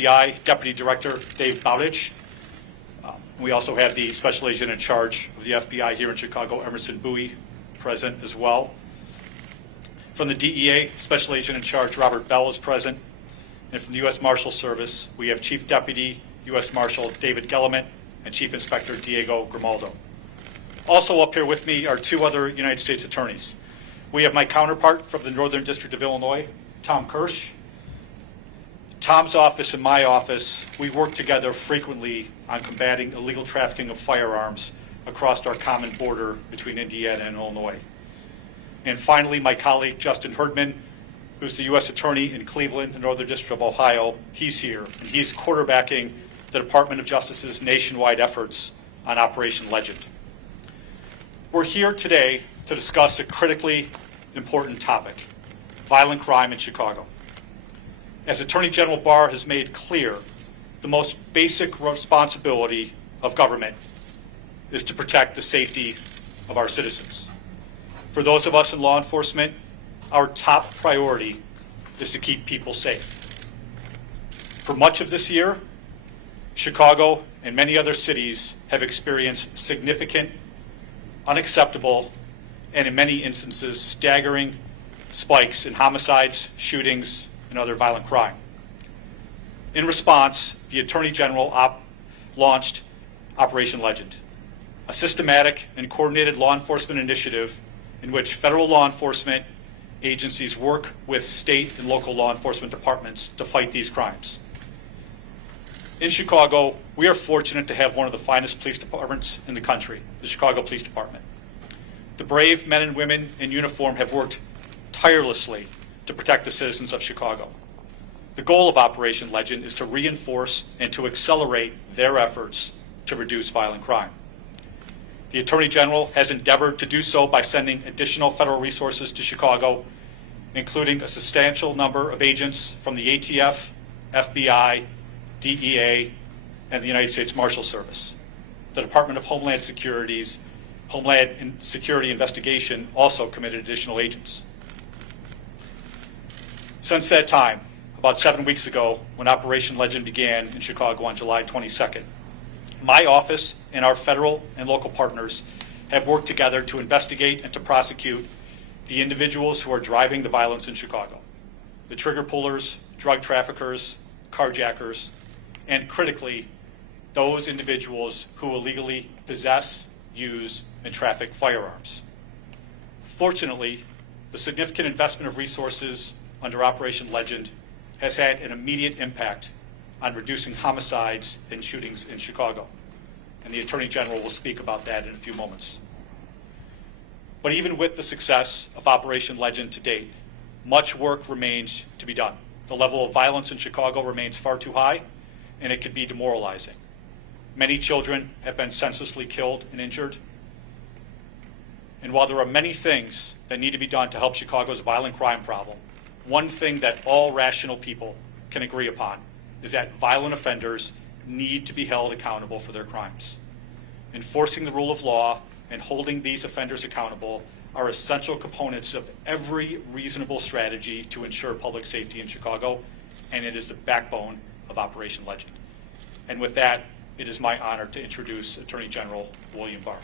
FBI, Deputy Director Dave Bowditch. We also have the Special Agent in charge of the FBI here in Chicago, Emerson Bowie, present as well. From the DEA, Special Agent in charge Robert Bell is present. And from the U.S. Marshal Service, we have Chief Deputy U.S. Marshal David Gellerman and Chief Inspector Diego Grimaldo. Also up here with me are two other United States attorneys. We have my counterpart from the Northern District of Illinois, Tom Kirsch. Tom's office and my office, we work together frequently on combating illegal trafficking of firearms across our common border between Indiana and Illinois. And finally, my colleague, Justin Herdman, who's the U.S. Attorney in Cleveland, the Northern District of Ohio. He's here, and he's quarterbacking the Department of Justice's nationwide efforts on Operation Legend. We're here today to discuss a critically important topic, violent crime in Chicago. As Attorney General Barr has made clear, the most basic responsibility of government is to protect the safety of our citizens. For those of us in law enforcement, our top priority is to keep people safe. For much of this year, Chicago and many other cities have experienced significant, unacceptable, and in many instances, staggering spikes in homicides, shootings, and other violent crime. In response, the Attorney General launched Operation Legend, a systematic and coordinated law enforcement initiative in which federal law enforcement agencies work with state and local law enforcement departments to fight these crimes. In Chicago, we are fortunate to have one of the finest police departments in the country, the Chicago Police Department. The brave men and women in uniform have worked tirelessly to protect the citizens of Chicago. The goal of Operation Legend is to reinforce and to accelerate their efforts to reduce violent crime. The Attorney General has endeavored to do so by sending additional federal resources to Chicago, including a substantial number of agents from the ATF, FBI, DEA, and the United States Marshal Service. The Department of Homeland Security Investigation also committed additional agents. Since that time, about 7 weeks ago, when Operation Legend began in Chicago on July 22nd, my office and our federal and local partners have worked together to investigate and to prosecute the individuals who are driving the violence in Chicago, the trigger pullers, drug traffickers, carjackers, and critically, those individuals who illegally possess, use, and traffic firearms. Fortunately, the significant investment of resources under Operation Legend has had an immediate impact on reducing homicides and shootings in Chicago. And the Attorney General will speak about that in a few moments. But even with the success of Operation Legend to date, much work remains to be done. The level of violence in Chicago remains far too high, and it can be demoralizing. Many children have been senselessly killed and injured. And while there are many things that need to be done to help Chicago's violent crime problem, one thing that all rational people can agree upon is that violent offenders need to be held accountable for their crimes. Enforcing the rule of law and holding these offenders accountable are essential components of every reasonable strategy to ensure public safety in Chicago, and it is the backbone of Operation Legend. And with that, it is my honor to introduce Attorney General William Barr.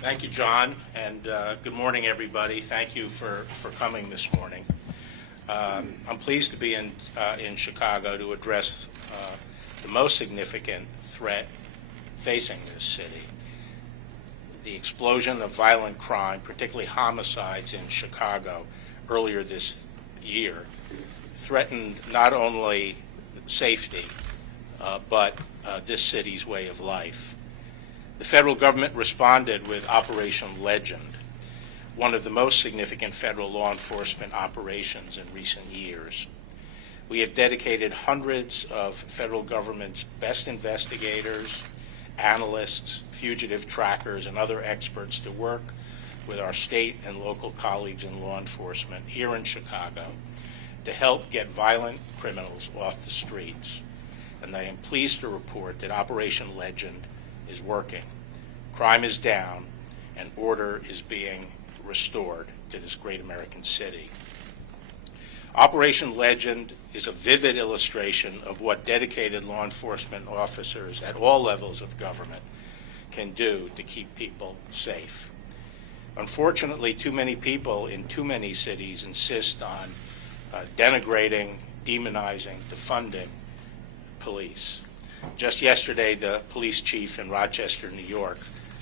Thank you, John, and good morning, everybody. Thank you for coming this morning. I'm pleased to be in Chicago to address the most significant threat facing this city. The explosion of violent crime, particularly homicides in Chicago earlier this year, threatened not only safety, but this city's way of life. The federal government responded with Operation Legend, one of the most significant federal law enforcement operations in recent years. We have dedicated hundreds of federal government's best investigators, analysts, fugitive trackers, and other experts to work with our state and local colleagues in law enforcement here in Chicago to help get violent criminals off the streets. And I am pleased to report that Operation Legend is working. Crime is down, and order is being restored to this great American city. Operation Legend is a vivid illustration of what dedicated law enforcement officers at all levels of government can do to keep people safe. Unfortunately, too many people in too many cities insist on denigrating, demonizing, defunding police. Just yesterday, the police chief in Rochester, New York,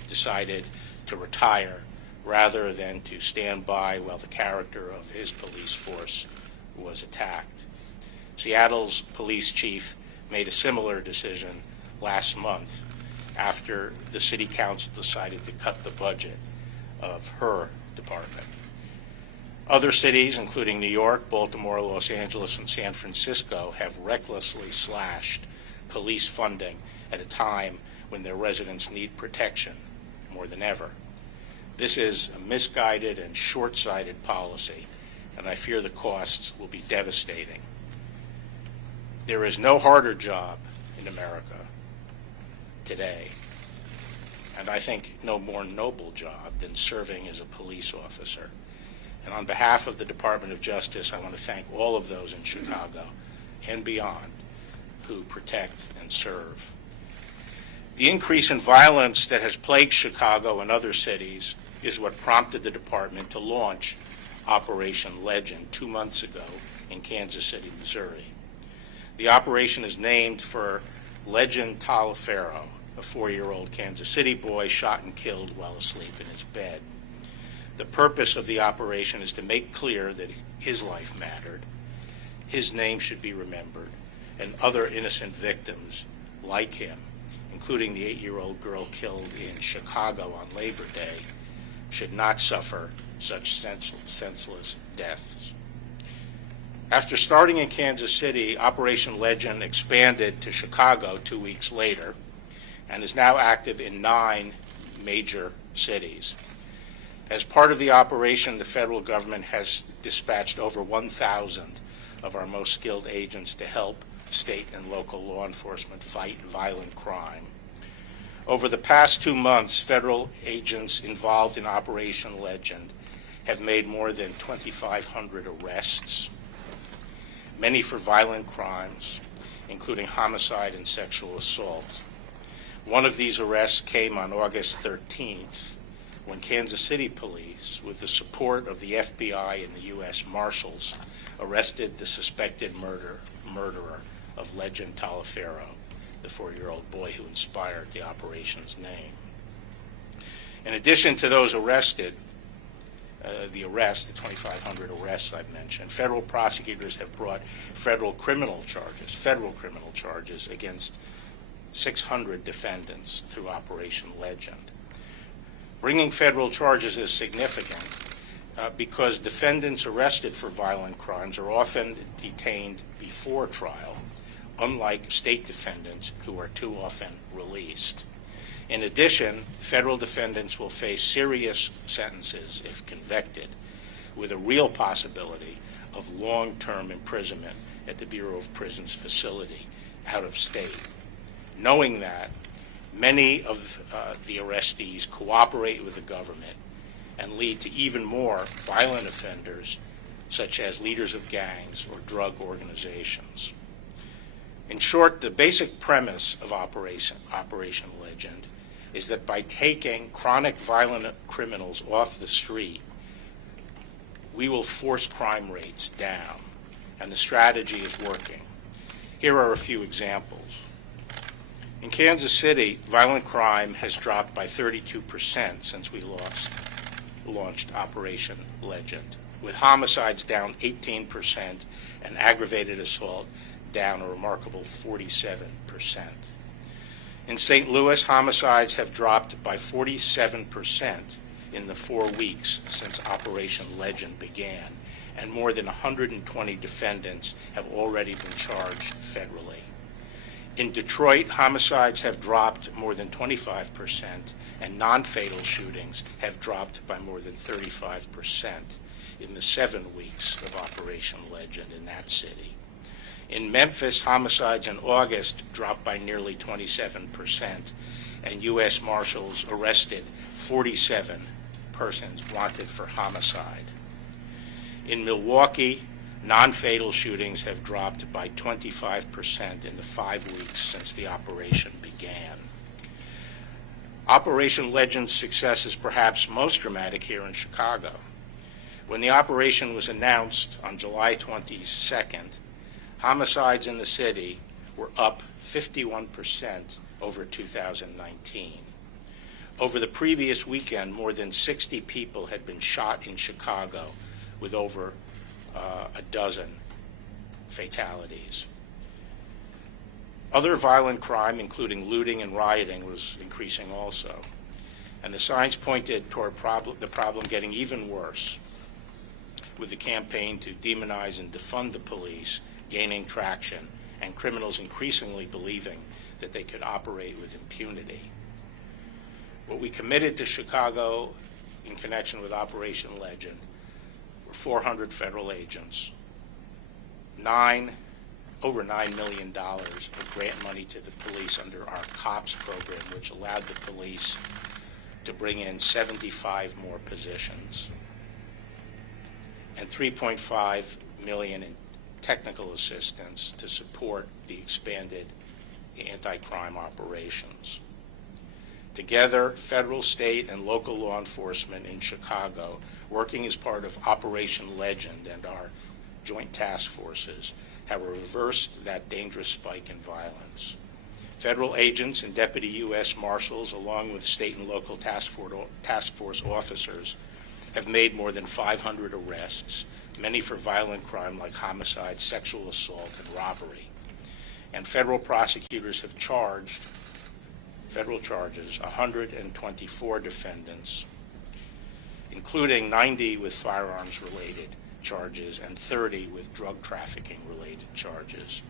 decided to retire rather than to stand by while the character of his police force was attacked. Seattle's police chief made a similar decision last month after the city council decided to cut the budget of her department. Other cities, including New York, Baltimore, Los Angeles, and San Francisco, have recklessly slashed police funding at a time when their residents need protection more than ever. This is a misguided and short-sighted policy, and I fear the costs will be devastating. There is no harder job in America today, and I think no more noble job than serving as a police officer. And on behalf of the Department of Justice, I want to thank all of those in Chicago and beyond who protect and serve. The increase in violence that has plagued Chicago and other cities is what prompted the department to launch Operation Legend 2 months ago in Kansas City, Missouri. The operation is named for Legend Taliaferro, a 4-year-old Kansas City boy shot and killed while asleep in his bed. The purpose of the operation is to make clear that his life mattered, his name should be remembered, and other innocent victims like him, including the 8-year-old girl killed in Chicago on Labor Day, should not suffer such senseless deaths. After starting in Kansas City, Operation Legend expanded to Chicago 2 weeks later and is now active in 9 major cities. As part of the operation, the federal government has dispatched over 1,000 of our most skilled agents to help state and local law enforcement fight violent crime. Over the past 2 months, federal agents involved in Operation Legend have made more than 2,500 arrests, many for violent crimes, including homicide and sexual assault. One of these arrests came on August 13th, when Kansas City police, with the support of the FBI and the U.S. Marshals, arrested the suspected murderer of Legend Taliaferro, the 4-year-old boy who inspired the operation's name. In addition to those arrested, the 2,500 arrests I've mentioned, federal prosecutors have brought federal criminal charges against 600 defendants through Operation Legend. Bringing federal charges is significant because defendants arrested for violent crimes are often detained before trial, unlike state defendants who are too often released. In addition, federal defendants will face serious sentences if convicted, with a real possibility of long-term imprisonment at the Bureau of Prisons facility out of state. Knowing that, many of the arrestees cooperate with the government and lead to even more violent offenders, such as leaders of gangs or drug organizations. In short, the basic premise of Operation Legend is that by taking chronic violent criminals off the street, we will force crime rates down, and the strategy is working. Here are a few examples. In Kansas City, violent crime has dropped by 32% since we launched Operation Legend, with homicides down 18% and aggravated assault down a remarkable 47%. In St. Louis, homicides have dropped by 47% in the 4 weeks since Operation Legend began, and more than 120 defendants have already been charged federally. In Detroit, homicides have dropped more than 25%, and non-fatal shootings have dropped by more than 35% in the 7 weeks of Operation Legend in that city. In Memphis, homicides in August dropped by nearly 27%, and U.S. Marshals arrested 47 persons wanted for homicide. In Milwaukee, Non-fatal shootings have dropped by 25% in the 5 weeks since the operation began. Operation Legend's success is perhaps most dramatic here in Chicago. When the operation was announced on July 22nd, homicides in the city were up 51% over 2019. Over the previous weekend, more than 60 people had been shot in Chicago, with over a dozen fatalities. Other violent crime, including looting and rioting, was increasing also. And the signs pointed toward the problem getting even worse, with the campaign to demonize and defund the police gaining traction, and criminals increasingly believing that they could operate with impunity. What we committed to Chicago in connection with Operation Legend were 400 federal agents, over $9 million of grant money to the police under our COPS program, which allowed the police to bring in 75 more positions, and $3.5 million in technical assistance to support the expanded anti-crime operations. Together, federal, state, and local law enforcement in Chicago, working as part of Operation Legend and our joint task forces, have reversed that dangerous spike in violence. Federal agents and deputy U.S. Marshals, along with state and local task force officers, have made more than 500 arrests, many for violent crime like homicide, sexual assault, and robbery. And federal prosecutors have charged, federal charges, 124 defendants, including 90 with firearms-related charges and 30 with drug trafficking-related charges.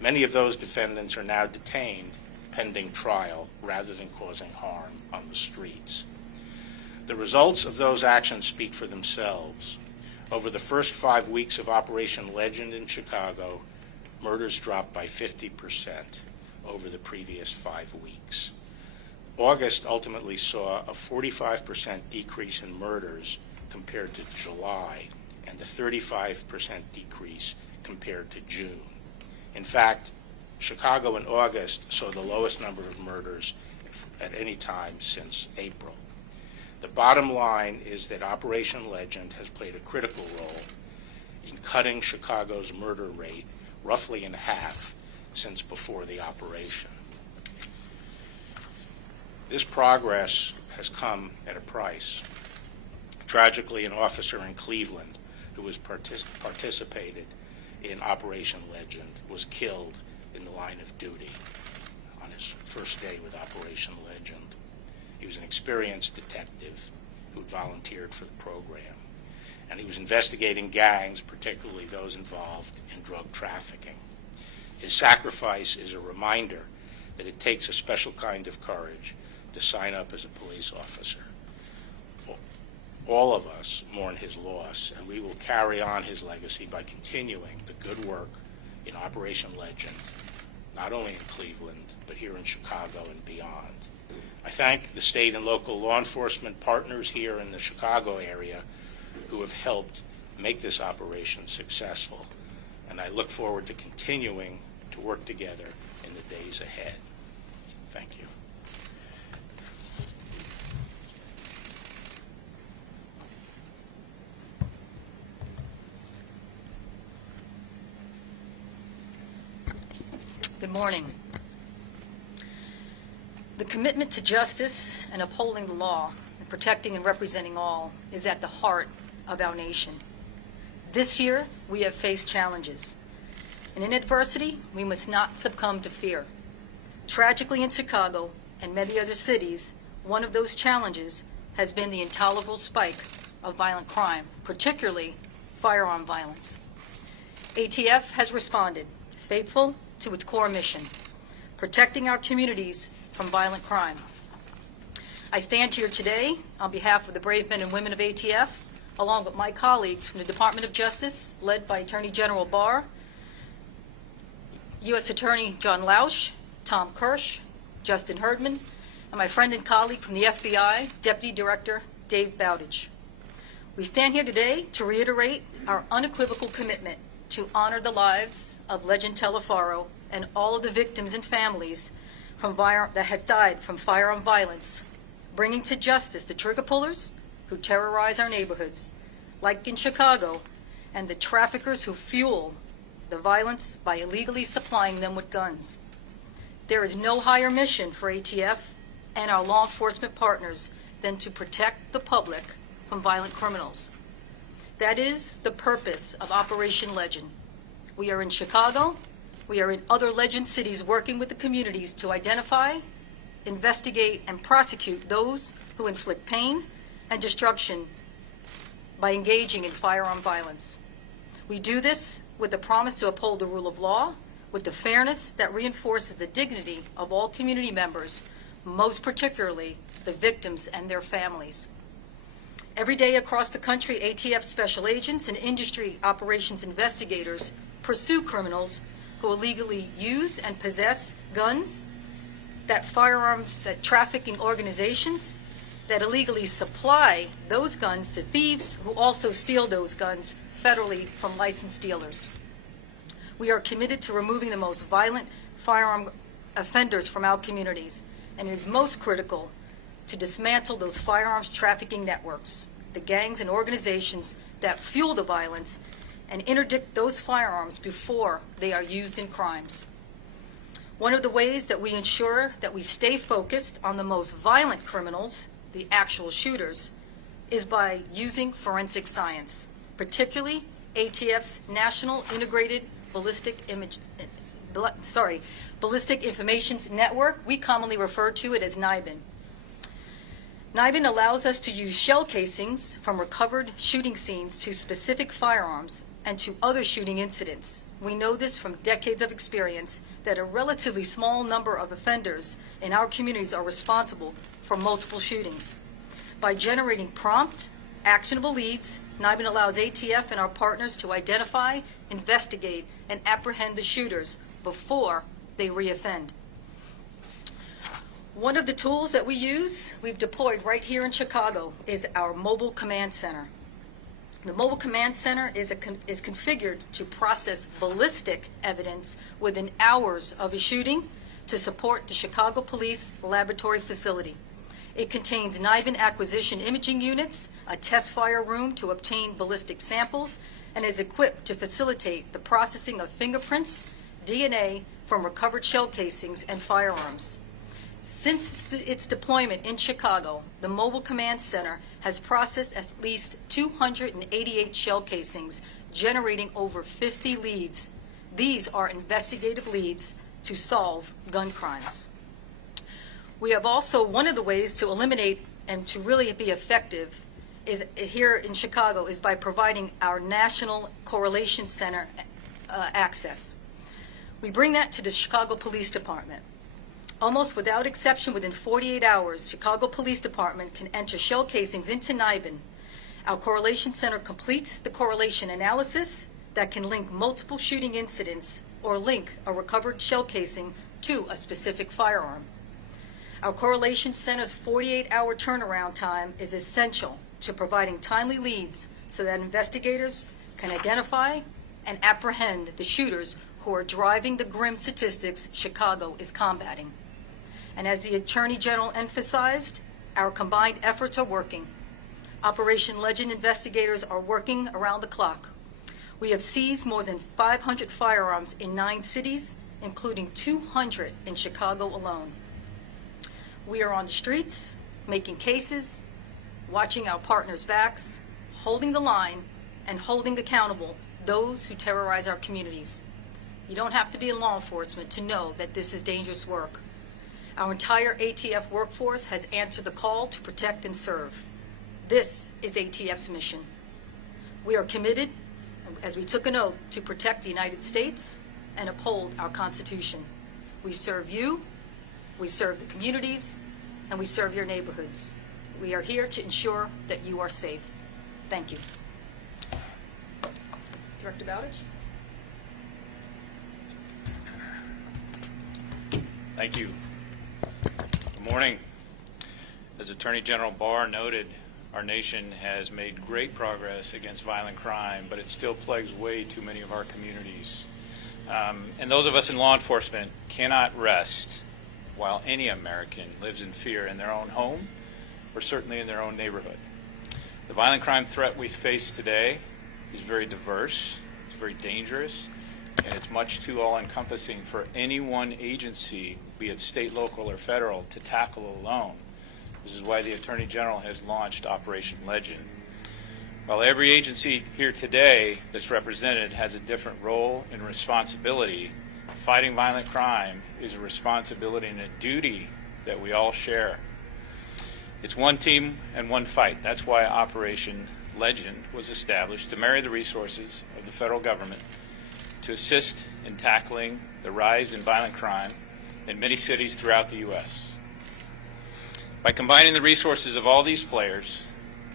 Many of those defendants are now detained pending trial rather than causing harm on the streets. The results of those actions speak for themselves. Over the first 5 weeks of Operation Legend in Chicago, murders dropped by 50% over the previous 5 weeks. August ultimately saw a 45% decrease in murders compared to July, and a 35% decrease compared to June. In fact, Chicago in August saw the lowest number of murders at any time since April. The bottom line is that Operation Legend has played a critical role in cutting Chicago's murder rate roughly in half since before the operation. This progress has come at a price. Tragically, an officer in Cleveland who was participated in Operation Legend was killed in the line of duty on his first day with Operation Legend. He was an experienced detective who had volunteered for the program, and he was investigating gangs, particularly those involved in drug trafficking. His sacrifice is a reminder that it takes a special kind of courage to sign up as a police officer. All of us mourn his loss, and we will carry on his legacy by continuing the good work in Operation Legend, not only in Cleveland, but here in Chicago and beyond. I thank the state and local law enforcement partners here in the Chicago area who have helped make this operation successful, and I look forward to continuing to work together in the days ahead. Thank you. Good morning. The commitment to justice and upholding the law and protecting and representing all is at the heart of our nation. This year, we have faced challenges. And in adversity, we must not succumb to fear. Tragically, in Chicago and many other cities, one of those challenges has been the intolerable spike of violent crime, particularly firearm violence. ATF has responded, faithful to its core mission, protecting our communities from violent crime. I stand here today on behalf of the brave men and women of ATF, along with my colleagues from the Department of Justice, led by Attorney General Barr, U.S. Attorney John Lausch, Tom Kirsch, Justin Herdman, and my friend and colleague from the FBI, Deputy Director Dave Bowditch. We stand here today to reiterate our unequivocal commitment to honor the lives of Legend Telefaro and all of the victims and families that has died from firearm violence, bringing to justice the trigger pullers who terrorize our neighborhoods, like in Chicago, and the traffickers who fuel the violence by illegally supplying them with guns. There is no higher mission for ATF and our law enforcement partners than to protect the public from violent criminals. That is the purpose of Operation Legend. We are in Chicago. We are in other Legend cities working with the communities to identify, investigate, and prosecute those who inflict pain and destruction by engaging in firearm violence. We do this with the promise to uphold the rule of law, with the fairness that reinforces the dignity of all community members, most particularly the victims and their families. Every day across the country, ATF special agents and industry operations investigators pursue criminals who illegally use and possess guns, that trafficking organizations that illegally supply those guns to thieves who also steal those guns federally from licensed dealers. We are committed to removing the most violent firearm offenders from our communities, and it is most critical to dismantle those firearms trafficking networks, the gangs and organizations that fuel the violence, and interdict those firearms before they are used in crimes. One of the ways that we ensure that we stay focused on the most violent criminals, the actual shooters, is by using forensic science, particularly ATF's National Integrated Ballistic Information Network. We commonly refer to it as NIBIN. NIBIN allows us to use shell casings from recovered shooting scenes to specific firearms and to other shooting incidents. We know this from decades of experience that a relatively small number of offenders in our communities are responsible for multiple shootings. By generating prompt, actionable leads, NIBIN allows ATF and our partners to identify, investigate, and apprehend the shooters before they reoffend. One of the tools that we've deployed right here in Chicago, is our mobile command center. The mobile command center is configured to process ballistic evidence within hours of a shooting to support the Chicago Police Laboratory Facility. It contains NIBIN acquisition imaging units, a test fire room to obtain ballistic samples, and is equipped to facilitate the processing of fingerprints, DNA from recovered shell casings and firearms. Since its deployment in Chicago, the Mobile Command Center has processed at least 288 shell casings, generating over 50 leads. These are investigative leads to solve gun crimes. We have also, one of the ways to eliminate and to really be effective is here in Chicago is by providing our National Correlation Center access. We bring that to the Chicago Police Department. Almost without exception, within 48 hours, Chicago Police Department can enter shell casings into NIBIN. Our Correlation Center completes the correlation analysis that can link multiple shooting incidents or link a recovered shell casing to a specific firearm. Our Correlation Center's 48-hour turnaround time is essential to providing timely leads so that investigators can identify and apprehend the shooters who are driving the grim statistics Chicago is combating. And as the Attorney General emphasized, our combined efforts are working. Operation Legend investigators are working around the clock. We have seized more than 500 firearms in 9 cities, including 200 in Chicago alone. We are on the streets, making cases, watching our partners' backs, holding the line, and holding accountable those who terrorize our communities. You don't have to be in law enforcement to know that this is dangerous work. Our entire ATF workforce has answered the call to protect and serve. This is ATF's mission. We are committed, as we took an oath, to protect the United States and uphold our Constitution. We serve you, we serve the communities, and we serve your neighborhoods. We are here to ensure that you are safe. Thank you. Director Bowditch? Thank you. Good morning. As Attorney General Barr noted, Our nation has made great progress against violent crime, but it still plagues way too many of our communities. And those of us in law enforcement cannot rest while any American lives in fear in their own home or certainly in their own neighborhood. The violent crime threat we face today is very diverse, it's very dangerous, and it's much too all-encompassing for any one agency, be it state, local, or federal, to tackle alone. This is why the Attorney General has launched Operation Legend. While every agency here today that's represented has a different role and responsibility, fighting violent crime is a responsibility and a duty that we all share. It's one team and one fight. That's why Operation Legend was established, to marry the resources of the federal government to assist in tackling the rise in violent crime in many cities throughout the U.S. By combining the resources of all these players,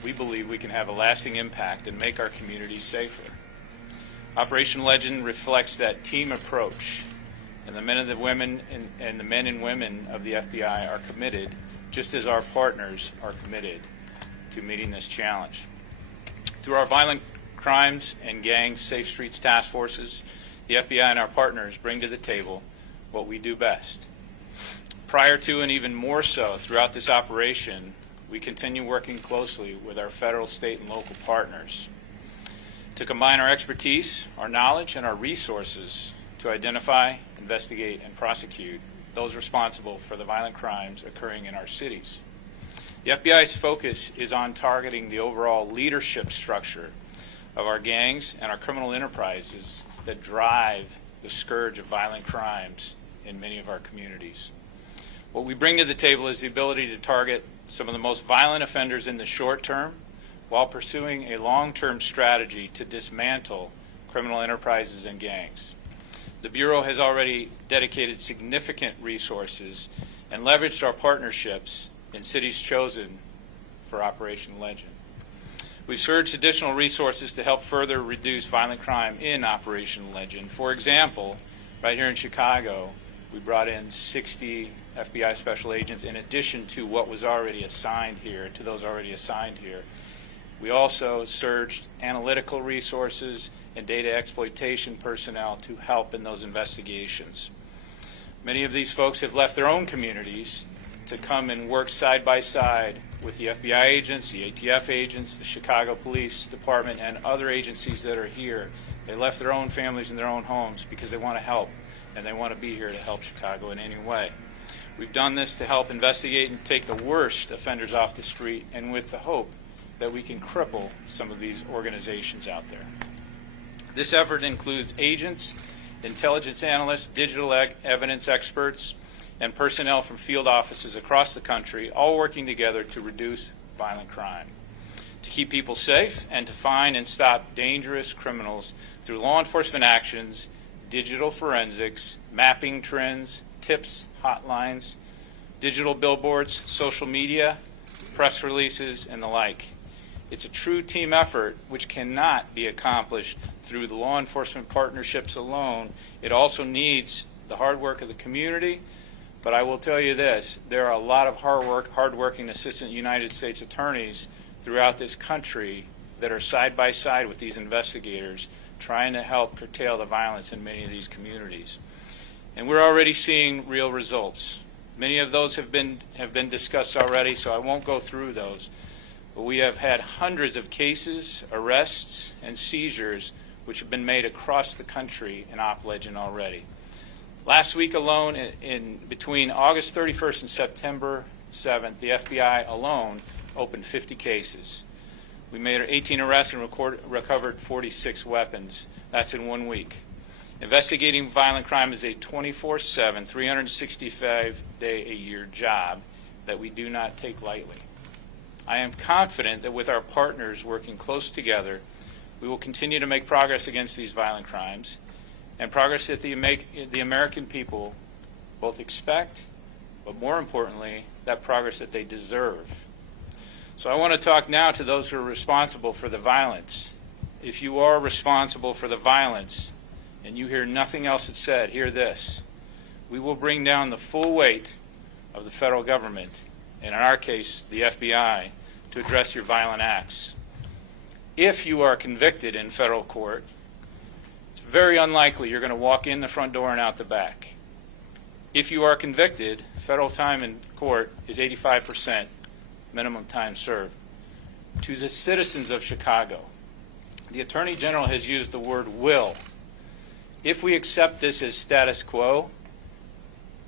we believe we can have a lasting impact and make our communities safer. Operation Legend reflects that team approach, and the men and the women and the men and women of the FBI are committed, just as our partners are committed to meeting this challenge. Through our Violent Crimes and Gang Safe Streets Task Forces, the FBI and our partners bring to the table what we do best. Prior to and even more so throughout this operation, we continue working closely with our federal, state, and local partners to combine our expertise, our knowledge, and our resources to identify, investigate, and prosecute those responsible for the violent crimes occurring in our cities. The FBI's focus is on targeting the overall leadership structure of our gangs and our criminal enterprises that drive the scourge of violent crimes in many of our communities. What we bring to the table is the ability to target some of the most violent offenders in the short term while pursuing a long-term strategy to dismantle criminal enterprises and gangs. The Bureau has already dedicated significant resources and leveraged our partnerships in cities chosen for Operation Legend. We've surged additional resources to help further reduce violent crime in Operation Legend. For example, right here in Chicago, we brought in 60 FBI special agents in addition to what was already assigned here, to those already assigned here. We also surged analytical resources and data exploitation personnel to help in those investigations. Many of these folks have left their own communities to come and work side by side with the FBI agents, the ATF agents, the Chicago Police Department, and other agencies that are here. They left their own families and their own homes because they want to help, and they want to be here to help Chicago in any way. We've done this to help investigate and take the worst offenders off the street, and with the hope that we can cripple some of these organizations out there. This effort includes agents, intelligence analysts, digital evidence experts, and personnel from field offices across the country, all working together to reduce violent crime, to keep people safe, and to find and stop dangerous criminals through law enforcement actions, digital forensics, mapping trends, tips, hotlines, digital billboards, social media, press releases, and the like. It's a true team effort which cannot be accomplished through the law enforcement partnerships alone. It also needs the hard work of the community. But I will tell you this, there are a lot of hard-working assistant United States attorneys throughout this country that are side by side with these investigators trying to help curtail the violence in many of these communities. And we're already seeing real results. Many of those have been discussed already, so I won't go through those. But we have had hundreds of cases, arrests, and seizures which have been made across the country in Op Legend already. Last week alone, in between August 31st and September 7th, the FBI alone opened 50 cases. We made 18 arrests and recovered 46 weapons. That's in 1 week. Investigating violent crime is a 24/7, 365-day-a-year job that we do not take lightly. I am confident that with our partners working close together, we will continue to make progress against these violent crimes, and progress that the American people both expect, but more importantly, that progress that they deserve. So I want to talk now to those who are responsible for the violence. If you are responsible for the violence and you hear nothing else that's said, hear this. We will bring down the full weight of the federal government, and in our case, the FBI, to address your violent acts. If you are convicted in federal court, it's very unlikely you're going to walk in the front door and out the back. If you are convicted, federal time in court is 85% minimum time served. To the citizens of Chicago, the Attorney General has used the word will. If we accept this as status quo,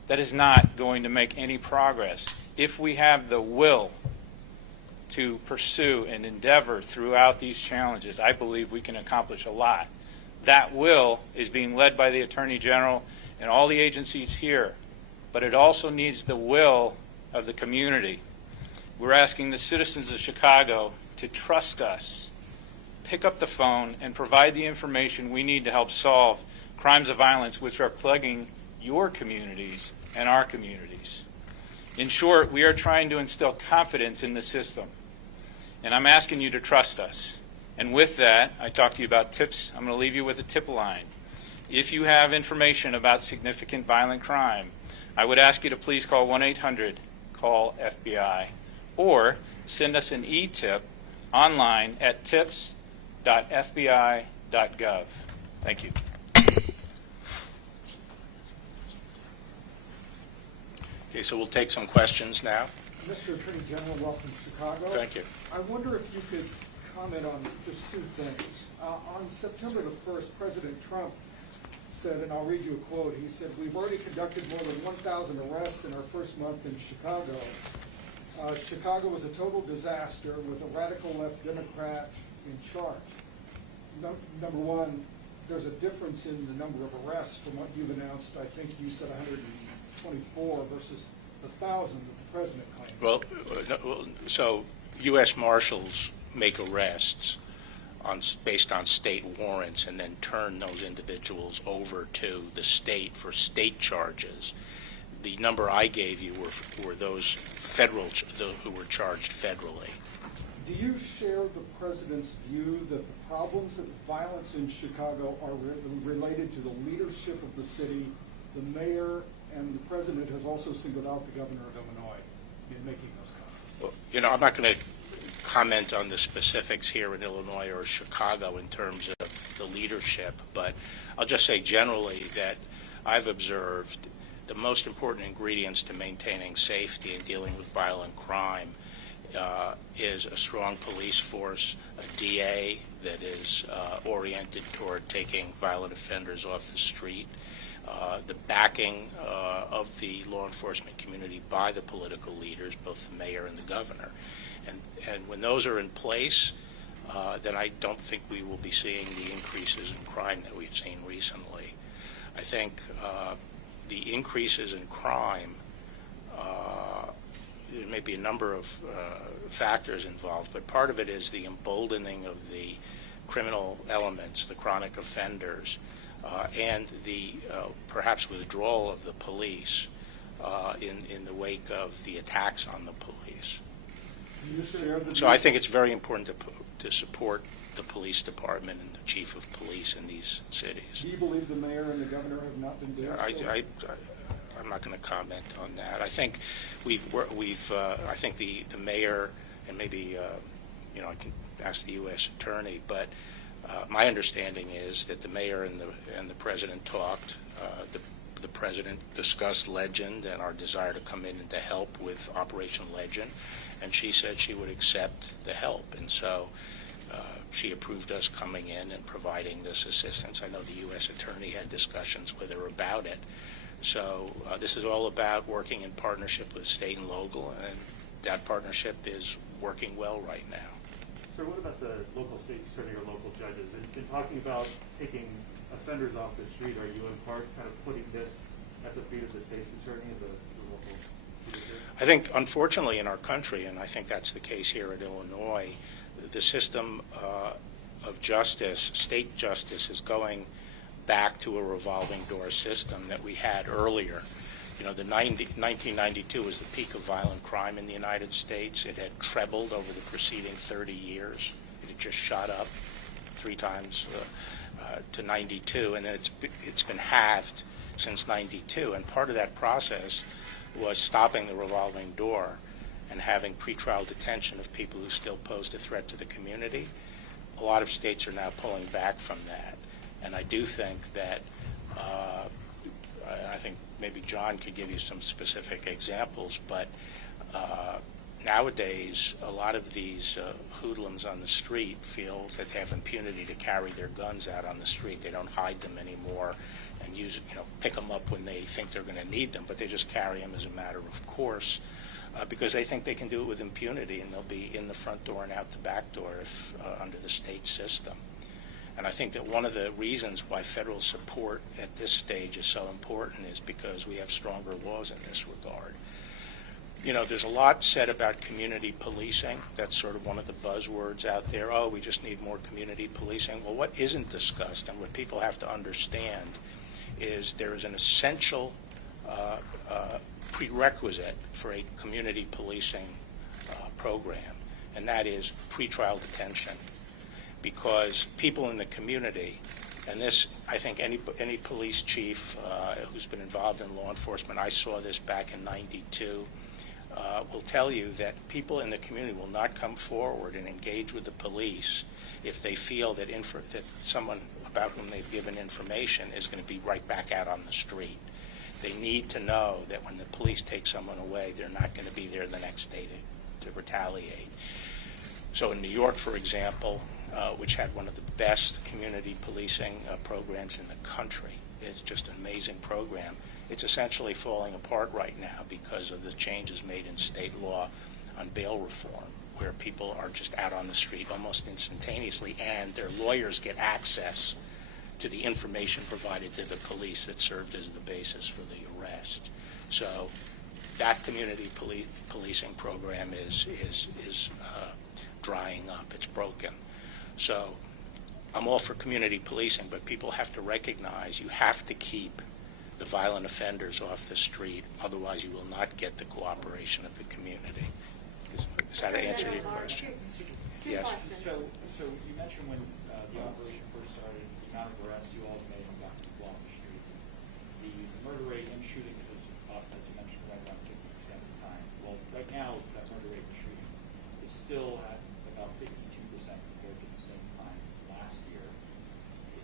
that is not going to make any progress. If we have the will to pursue and endeavor throughout these challenges, I believe we can accomplish a lot. That will is being led by the Attorney General and all the agencies here, but it also needs the will of the community. We're asking the citizens of Chicago to trust us, pick up the phone, and provide the information we need to help solve crimes of violence which are plaguing your communities and our communities. In short, we are trying to instill confidence in the system, and I'm asking you to trust us. And with that, I talked to you about tips. I'm going to leave you with a tip line. If you have information about significant violent crime, I would ask you to please call 1-800-CALL-FBI or send us an e-tip online at tips.fbi.gov. Thank you. Okay, so we'll take some questions now. Mr. Attorney General, welcome to Chicago. Thank you. I wonder if you could comment on just two things. On September the 1st, President Trump said, and I'll read you a quote, he said, "We've already conducted more than 1,000 arrests in our first month in Chicago. Chicago was a total disaster with a radical left Democrat in charge." Number one, there's a difference in the number of arrests from what you've announced. I think you said 124 versus the 1,000 that the president claimed. Well, so U.S. Marshals make arrests based on state warrants and then turn those individuals over to the state for state charges. The number I gave you were those who were charged federally. Do you share the president's view that the problems of violence in Chicago are related to the leadership of the city, the mayor, and the president has also singled out the governor of Illinois in making those comments? Well, I'm not going to comment on the specifics here in Illinois or Chicago in terms of the leadership, but I'll just say generally that I've observed the most important ingredients to maintaining safety and dealing with violent crime is a strong police force, a DA that is oriented toward taking violent offenders off the street, the backing of the law enforcement community by the political leaders, both the mayor and the governor. And when those are in place, then I don't think we will be seeing the increases in crime that we've seen recently. I think the increases in crime, there may be a number of factors involved, but part of it is the emboldening of the criminal elements, the chronic offenders, and the perhaps withdrawal of the police in the wake of the attacks on the police. So I think it's very important to support the police department and the chief of police in these cities. Do you believe the mayor and the governor have not been doing so? I'm not going to comment on that. I think I think the mayor and maybe I can ask the U.S. attorney, but my understanding is that the mayor and the president talked. The president discussed Legend and our desire to come in and to help with Operation Legend, and she said she would accept the help, and so she approved us coming in and providing this assistance. I know the U.S. attorney had discussions with her about it. So this is all about working in partnership with state and local, and that partnership is working well right now. Sir, what about the local state attorney or local judges? In talking about taking offenders off the street, are you in part kind of putting this at the feet of the state's attorney and the local judiciary? I think, unfortunately, in our country, and I think that's the case here in Illinois, the system of justice, state justice, is going back to a revolving door system that we had earlier. 1992 was the peak of violent crime in the United States. It had trebled over the preceding 30 years. It had just shot up 3 times to 92, and then it's been halved since 92. And part of that process was stopping the revolving door and having pretrial detention of people who still posed a threat to the community. A lot of states are now pulling back from that. And I do think that, I think maybe John could give you some specific examples, but nowadays a lot of these hoodlums on the street feel that they have impunity to carry their guns out on the street. They don't hide them anymore and use, pick them up when they think they're going to need them, but they just carry them as a matter of course because they think they can do it with impunity, and they'll be in the front door and out the back door if under the state system. And I think that one of the reasons why federal support at this stage is so important is because we have stronger laws in this regard. There's a lot said about community policing. That's sort of one of the buzzwords out there. Oh, we just need more community policing. Well, what isn't discussed and what people have to understand is there is an essential prerequisite for a community policing program, and that is pretrial detention. Because people in the community, and this, I think any police chief who's been involved in law enforcement, I saw this back in '92, will tell you that people in the community will not come forward and engage with the police if they feel that that someone about whom they've given information is going to be right back out on the street. They need to know that when the police take someone away, they're not going to be there the next day to retaliate. So in New York, for example, which had one of the best community policing programs in the country, it's just an amazing program. It's essentially falling apart right now because of the changes made in state law on bail reform, where people are just out on the street almost instantaneously, and their lawyers get access to the information provided to the police that served as the basis for the arrest. So that community policing program is drying up. It's broken. So I'm all for community policing, but people have to recognize you have to keep the violent offenders off the street, otherwise you will not get the cooperation of the community. Is that an answer to your question? Yes. So you mentioned when the operation first started, the amount of arrests you all made and got to block the streets. The murder rate and shooting was up, as you mentioned, right around 50% of the time. Well, right now, that murder rate and shooting is still at about 52% compared to the same time last year.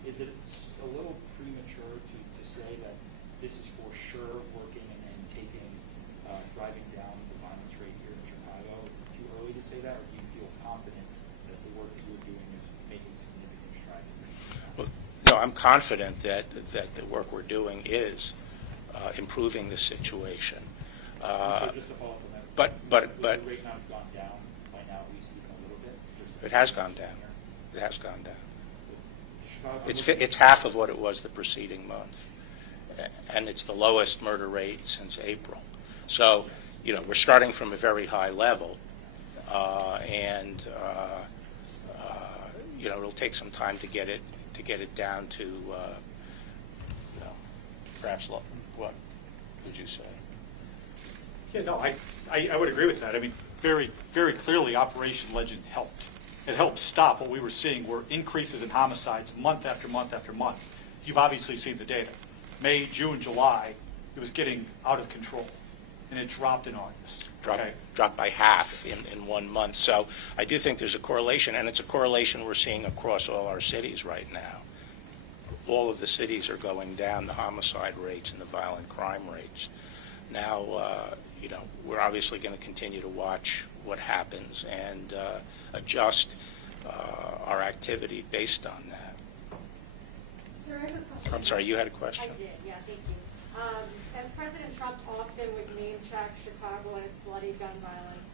Is it a little premature to say that this is for sure working and taking, driving down the violence rate here in Chicago? Is it too early to say that, or do you feel confident that the work that you're doing is making significant strides? Well, no, I'm confident that the work we're doing is improving the situation. So just to follow up on that, but the rate not gone down by now, at least even a little bit? it has gone down. It has gone down. Chicago, It's half of what it was the preceding month, and it's the lowest murder rate since April. So, we're starting from a very high level, and it'll take some time to get it down to, perhaps what would you say? Yeah, no, I would agree with that. I mean, very, very clearly, Operation Legend helped. It helped stop what we were seeing were increases in homicides month after month after month. You've obviously seen the data. May, June, July, it was getting out of control, and it dropped in August. Dropped by half in 1 month. So I do think there's a correlation, and it's a correlation we're seeing across all our cities right now. All of the cities are going down, the homicide rates and the violent crime rates. Now, we're obviously going to continue to watch what happens and adjust our activity based on that. Sir, I have a question. I'm sorry, you had a question? I did, yeah, thank you. As President Trump often would name-check Chicago and its bloody gun violence,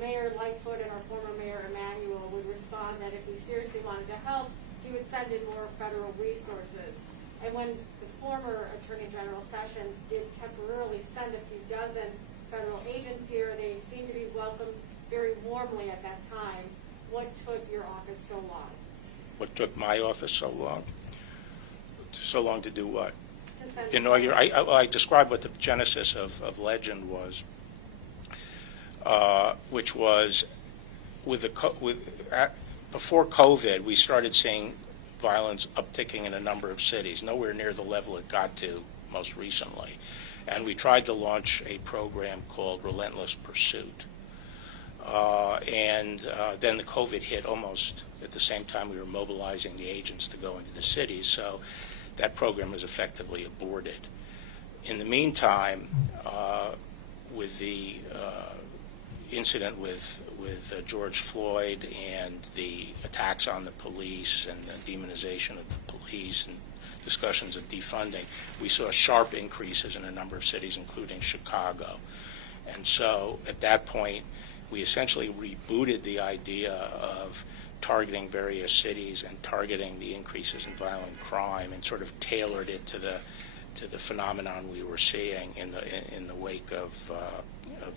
Mayor Lightfoot and our former Mayor Emanuel would respond that if he seriously wanted to help, he would send in more federal resources. And when the former Attorney General Sessions did temporarily send a few dozen federal agents here, they seemed to be welcomed very warmly at that time. What took your office so long? What took my office so long? So long to do what? To send I described what the genesis of Legend was, which was before COVID, we started seeing violence upticking in a number of cities, nowhere near the level it got to most recently. And we tried to launch a program called Relentless Pursuit. Then the COVID hit almost at the same time we were mobilizing the agents to go into the cities, so that program was effectively aborted. In the meantime, with the incident with George Floyd and the attacks on the police and the demonization of the police and discussions of defunding, we saw sharp increases in a number of cities, including Chicago. And so at that point, we essentially rebooted the idea of targeting various cities and targeting the increases in violent crime and sort of tailored it to the phenomenon we were seeing in the wake of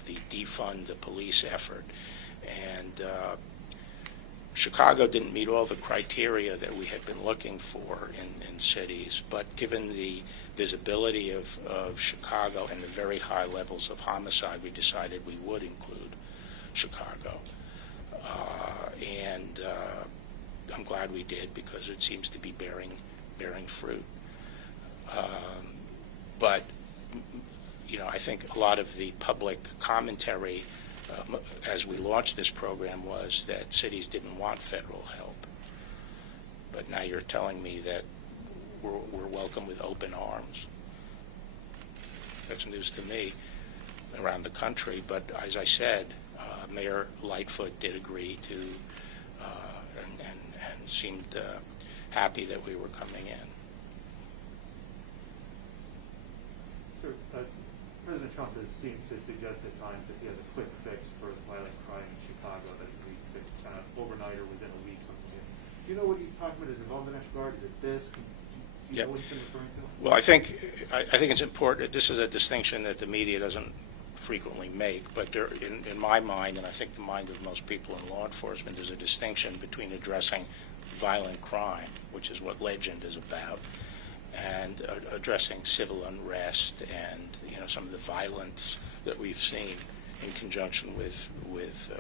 the defund the police effort. And Chicago didn't meet all the criteria that we had been looking for in cities, but given the visibility of Chicago and the very high levels of homicide, we decided we would include Chicago. And I'm glad we did, because it seems to be bearing fruit. But I think a lot of the public commentary as we launched this program was that cities didn't want federal help. But now you're telling me that we're welcome with open arms. That's news to me around the country. But as I said, Mayor Lightfoot did agree to and seemed happy that we were coming in. Sir, President Trump has seemed to suggest at times that he has a quick fix for violent crime in Chicago that can be fixed kind of overnight or within a week. Something. Do you know what he's talking about? Is it involved in that regard? Is it this? Do you know what he's been referring to? Well, I think it's important. This is a distinction that the media doesn't frequently make, but there, in my mind, and I think the mind of most people in law enforcement, there's a distinction between addressing violent crime, which is what Legend is about, and addressing civil unrest and some of the violence that we've seen in conjunction with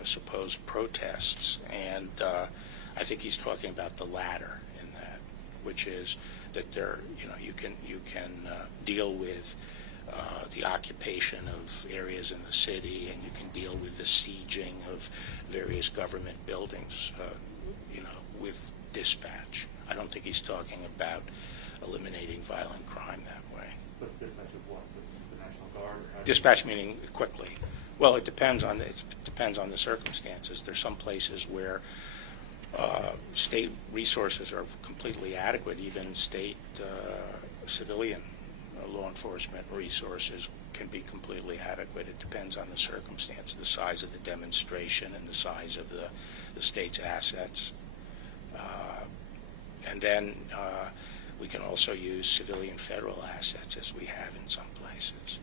supposed protests. And I think he's talking about the latter in that, which is that you can deal with the occupation of areas in the city, and you can deal with the sieging of various government buildings, with dispatch. I don't think he's talking about eliminating violent crime that way. But dispatch of what? The National Guard? Or Dispatch meaning quickly. Well, it depends on the circumstances. There's some places where state resources are completely adequate. Even state civilian law enforcement resources can be completely adequate. It depends on the circumstance, the size of the demonstration, and the size of the state's assets. And then we can also use civilian federal assets, as we have in some places.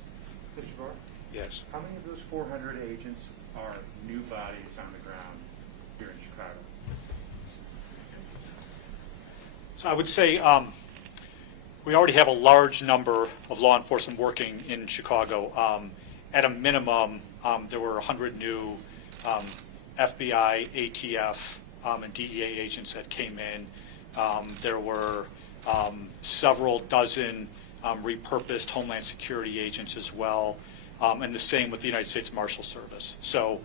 Mr. Barr? Yes. How many of those 400 agents are new bodies on the ground here in Chicago? So I would say we already have a large number of law enforcement working in Chicago. At a minimum, there were 100 new FBI, ATF, and DEA agents that came in. There were several dozen repurposed Homeland Security agents as well, and the same with the United States Marshal Service. So,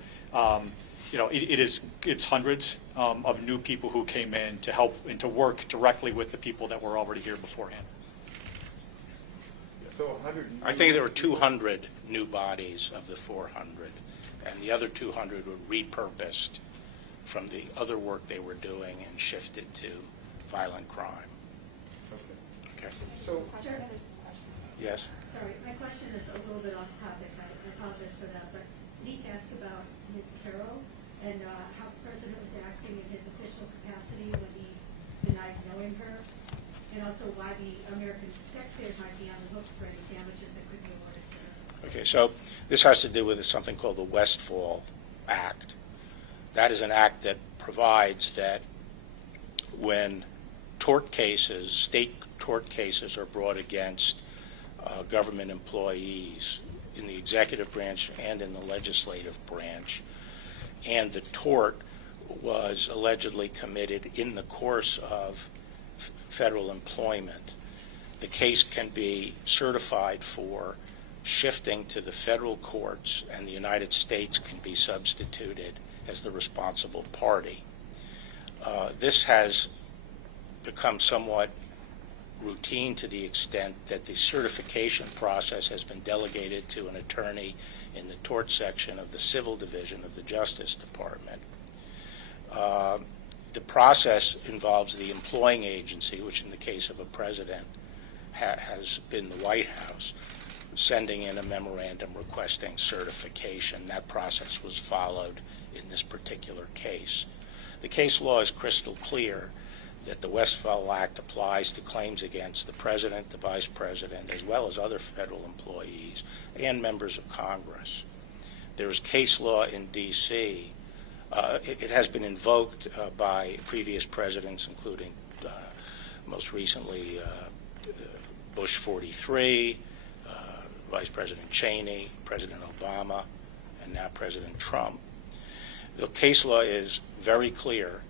it's hundreds of new people who came in to help and to work directly with the people that were already here beforehand. So 100. I think there were 200 new bodies of the 400, and the other 200 were repurposed from the other work they were doing and shifted to violent crime. Okay. So, Sir, there's a question. Yes. Sorry, my question is a little bit off topic. I apologize for that, but I need to ask about Ms. Carroll and how the president was acting in his official capacity when he denied knowing her, and also why the American taxpayers might be on the hook for any damages that could be awarded to her. Okay, so this has to do with something called the Westfall Act. That is an act that provides that when tort cases, state tort cases, are brought against government employees in the executive branch and in the legislative branch, and the tort was allegedly committed in the course of federal employment, the case can be certified for shifting to the federal courts, and the United States can be substituted as the responsible party. This has become somewhat routine to the extent that the certification process has been delegated to an attorney in the tort section of the Civil Division of the Justice Department. The process involves the employing agency, which in the case of a president has been the White House, sending in a memorandum requesting certification. That process was followed in this particular case. The case law is crystal clear that the Westfall Act applies to claims against the president, the vice president, as well as other federal employees and members of Congress. There is case law in D.C. It has been invoked by previous presidents, including most recently Bush 43, Vice President Cheney, President Obama, and now President Trump. The case law is very clear,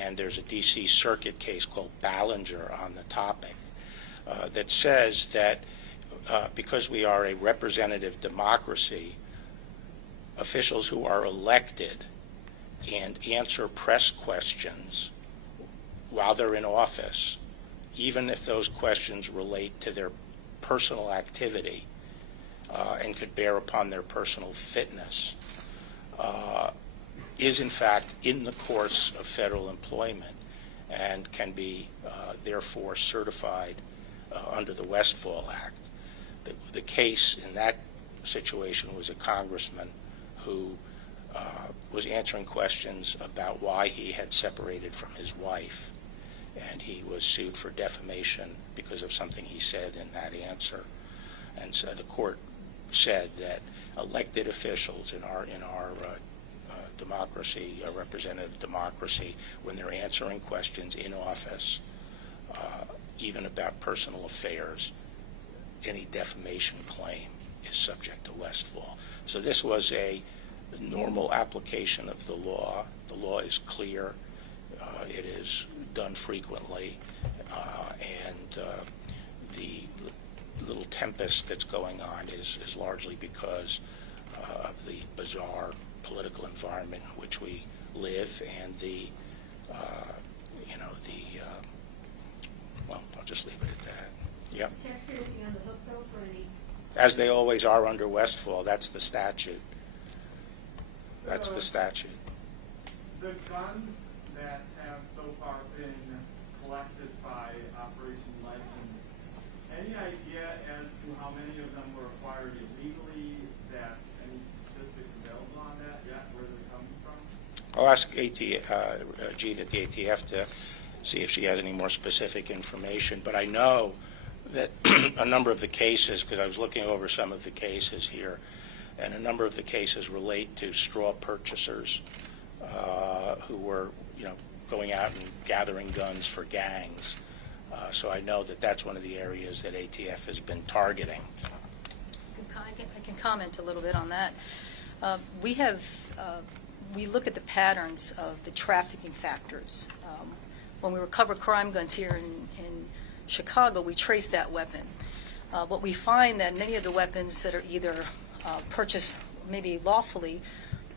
and there's a D.C. Circuit case called Ballinger on the topic that says that because we are a representative democracy, officials who are elected and answer press questions while they're in office, even if those questions relate to their personal activity and could bear upon their personal fitness, is in fact in the course of federal employment and can be therefore certified under the Westfall Act. The case in that situation was a congressman who was answering questions about why he had separated from his wife, and he was sued for defamation because of something he said in that answer. And so the court said that elected officials in our democracy, a representative democracy, when they're answering questions in office, even about personal affairs, any defamation claim is subject to Westfall. So this was a normal application of the law. The law is clear. It is done frequently, and the little tempest that's going on is largely because of the bizarre political environment in which we live, and well, I'll just leave it at that. Yep. Taxpayers be on the hook, though, for any... As they always are under Westfall. That's the statute. That's the statute. The guns that have so far been collected by Operation Legend, any idea as to how many of them were acquired illegally, that any statistics available on that yet, where they're coming from? I'll ask Jean at the ATF to see if she has any more specific information, but I know that a number of the cases, because I was looking over some of the cases here, and a number of the cases relate to straw purchasers who were, going out and gathering guns for gangs. So I know that that's one of the areas that ATF has been targeting. I can comment a little bit on that. We look at the patterns of the trafficking factors. When we recover crime guns here in Chicago, we trace that weapon. What we find that many of the weapons that are either purchased maybe lawfully,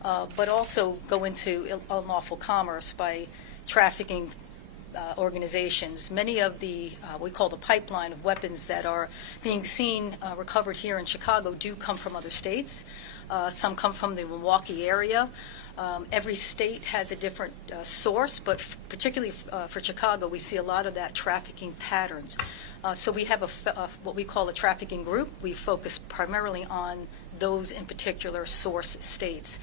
but also go into unlawful commerce by trafficking organizations. Many of the, we call the pipeline of weapons that are being seen recovered here in Chicago do come from other states. Some come from the Milwaukee area. Every state has a different source, but particularly for Chicago, we see a lot of that trafficking patterns. So we have what we call a trafficking group. We focus primarily on those in particular source states.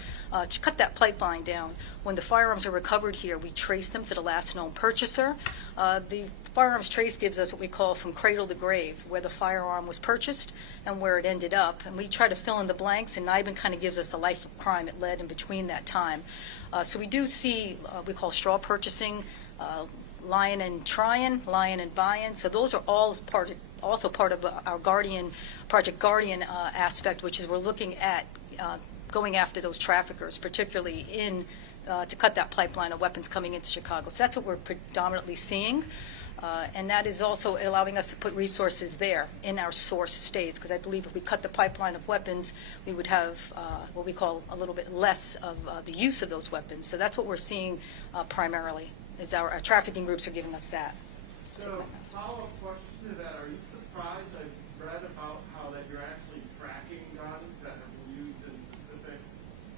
To cut that pipeline down, when the firearms are recovered here, we trace them to the last known purchaser. The firearms trace gives us what we call from cradle to grave, where the firearm was purchased and where it ended up. And we try to fill in the blanks, and NIBIN kind of gives us the life of crime it led in between that time. So we do see we call straw purchasing, lion and trying, lion and buying. So those are all also part of our Project Guardian aspect, which is we're looking at going after those traffickers, particularly to cut that pipeline of weapons coming into Chicago. So that's what we're predominantly seeing. And that is also allowing us to put resources there in our source states, because I believe if we cut the pipeline of weapons, we would have what we call a little bit less of the use of those weapons. So that's what we're seeing primarily, is our trafficking groups are giving us that. So, follow-up question to that, are you surprised, I've read about how that you're actually tracking guns that have been used in specific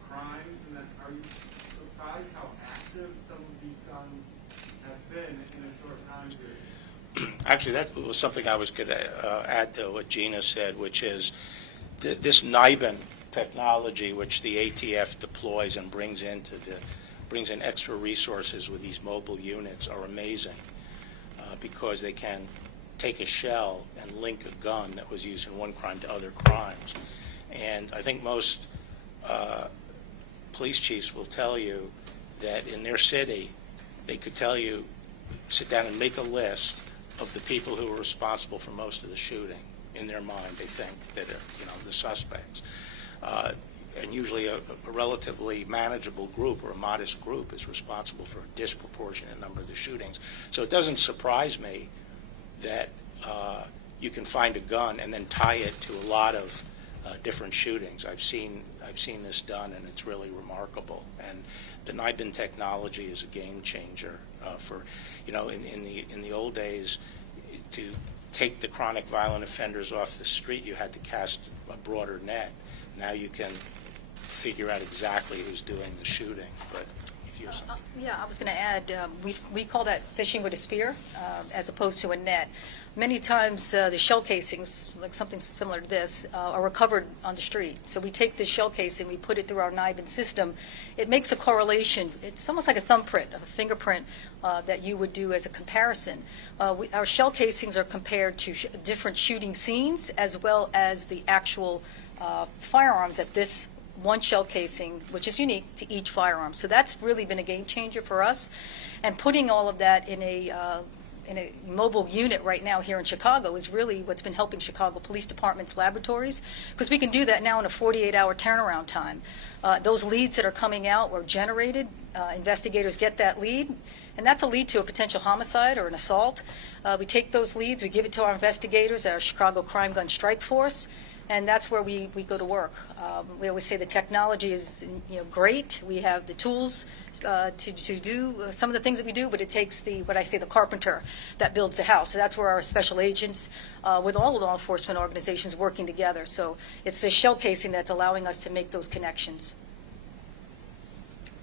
crimes, and then are you surprised how active some of these guns have been in a short time period? Actually, that was something I was going to add to what Gina said, which is this NIBIN technology, which the ATF deploys and brings in extra resources with these mobile units, are amazing because they can take a shell and link a gun that was used in one crime to other crimes. And I think most police chiefs will tell you that in their city, they could tell you, sit down and make a list of the people who were responsible for most of the shooting. In their mind, they think that the suspects. And usually a relatively manageable group or a modest group is responsible for a disproportionate number of the shootings. So it doesn't surprise me that you can find a gun and then tie it to a lot of different shootings. I've seen this done, and it's really remarkable. And the NIBIN technology is a game changer for, in the old days, to take the chronic violent offenders off the street, you had to cast a broader net. Now you can figure out exactly who's doing the shooting. But if you Yeah, I was going to add, we call that fishing with a spear as opposed to a net. Many times the shell casings, like something similar to this, are recovered on the street. So we take this shell casing, we put it through our NIBIN system. It makes a correlation. It's almost like a thumbprint, a fingerprint that you would do as a comparison. Our shell casings are compared to different shooting scenes as well as the actual firearms at this one shell casing, which is unique to each firearm. So that's really been a game changer for us. And putting all of that in a mobile unit right now here in Chicago is really what's been helping Chicago Police Department's laboratories, because we can do that now in a 48-hour turnaround time. Those leads that are coming out were generated. Investigators get that lead, and that's a lead to a potential homicide or an assault. We take those leads, we give it to our investigators, our Chicago Crime Gun Strike Force, and that's where we go to work. We always say the technology is great. We have the tools to do some of the things that we do, but it takes the carpenter that builds the house. So that's where our special agents with all law enforcement organizations working together. So it's the shell casing that's allowing us to make those connections.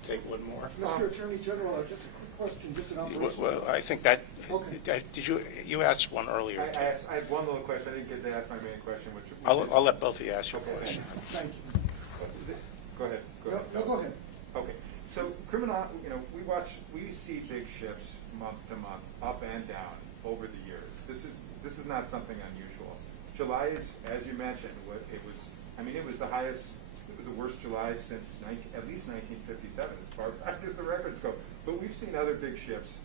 take one more. Mr. Attorney General, just a quick question, just an observation. Well, I think that, Okay. did you asked one earlier, too. I had one little question. I didn't get to ask my main question, which. I'll let both of you ask your Okay. question. Thank you. Go ahead. No, go ahead. Okay, so we see big shifts month to month, up and down over the years. This is not something unusual. July is, as you mentioned, it was the highest, it was the worst July since at least 1957, as far back as the records go. But we've seen other big shifts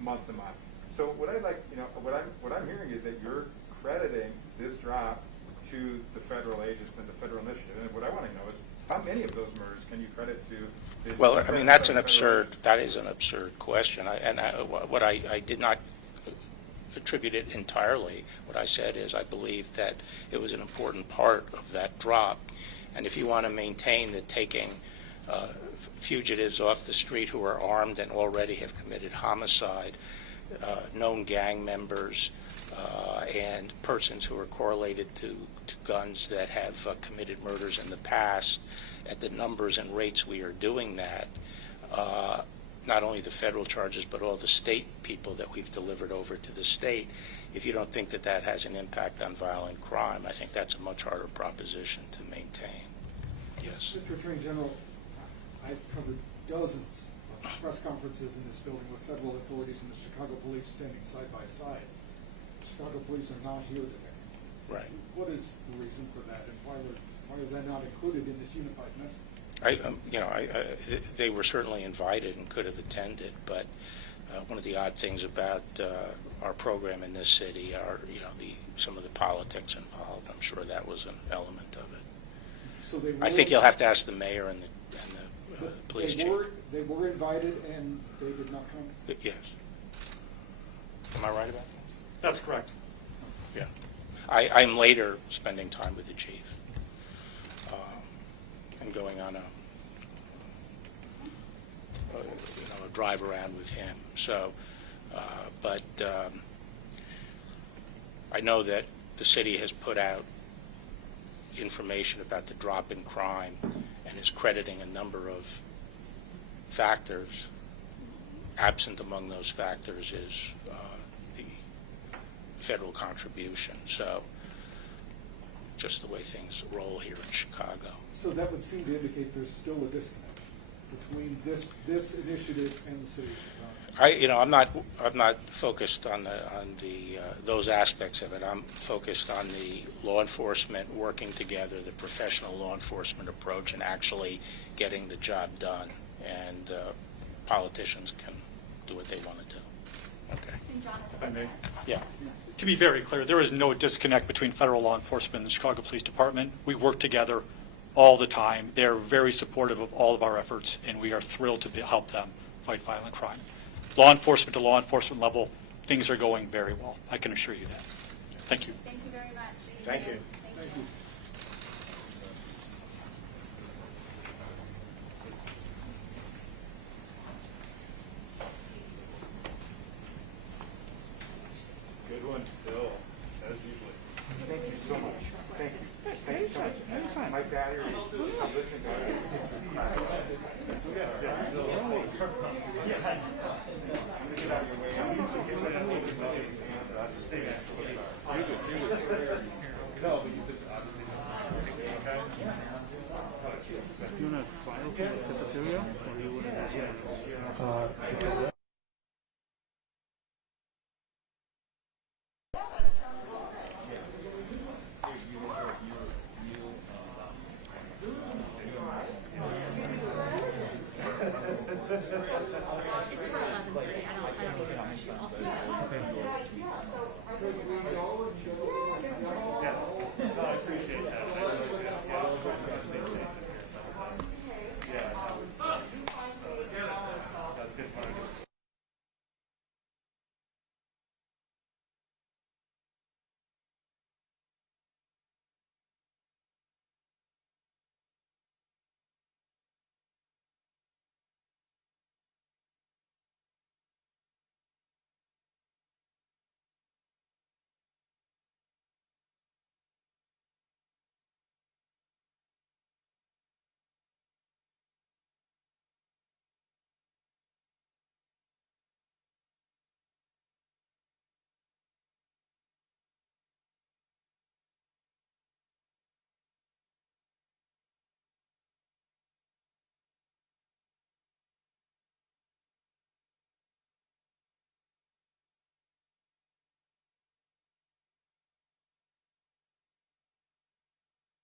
month to month. So what I'm hearing is that you're crediting this drop to the federal agents and the federal initiative. And what I want to know is, how many of those murders can you credit to? Well, I mean, that is an absurd question. I did not attribute it entirely. What I said is I believe that it was an important part of that drop. And if you want to maintain that taking fugitives off the street who are armed and already have committed homicide, known gang members, and persons who are correlated to guns that have committed murders in the past, at the numbers and rates we are doing that, not only the federal charges but all the state people that we've delivered over to the state, if you don't think that that has an impact on violent crime, I think that's a much harder proposition to maintain. Yes. Mr. Attorney General, I've covered dozens of press conferences in this building with federal authorities and the Chicago police standing side by side. Chicago police are not here today. Right. What is the reason for that, and why are they not included in this unified message? They were certainly invited and could have attended, but one of the odd things about our program in this city are, some of the politics involved. I'm sure that was an element of it. So they I think you'll have to ask the mayor and the police chief. They were invited and they did not come? Yes. Am I right about that? That's correct. Yeah. I'm later spending time with the chief and going on a drive around with him. So, but I know that the city has put out information about the drop in crime and is crediting a number of factors. Absent among those factors is the federal contribution. So just the way things roll here in Chicago. So that would seem to indicate there's still a disconnect between this initiative and the city of Chicago. I'm not focused on those aspects of it. I'm focused on the law enforcement working together, the professional law enforcement approach, and actually getting the job done. And politicians can do what they want to do. Okay. If I may. Yeah. To be very clear, there is no disconnect between federal law enforcement and the Chicago Police Department. We work together all the time. They're very supportive of all of our efforts, and we are thrilled to help them fight violent crime. Law enforcement to law enforcement level, things are going very well. I can assure you that. Thank you. Thank you very much. Thank you. Thank you. Good one, Phil, as usual. Thank you so much. Thank you. Thank you so much. Anytime. My battery is You want to file for the cafeteria, or you want to?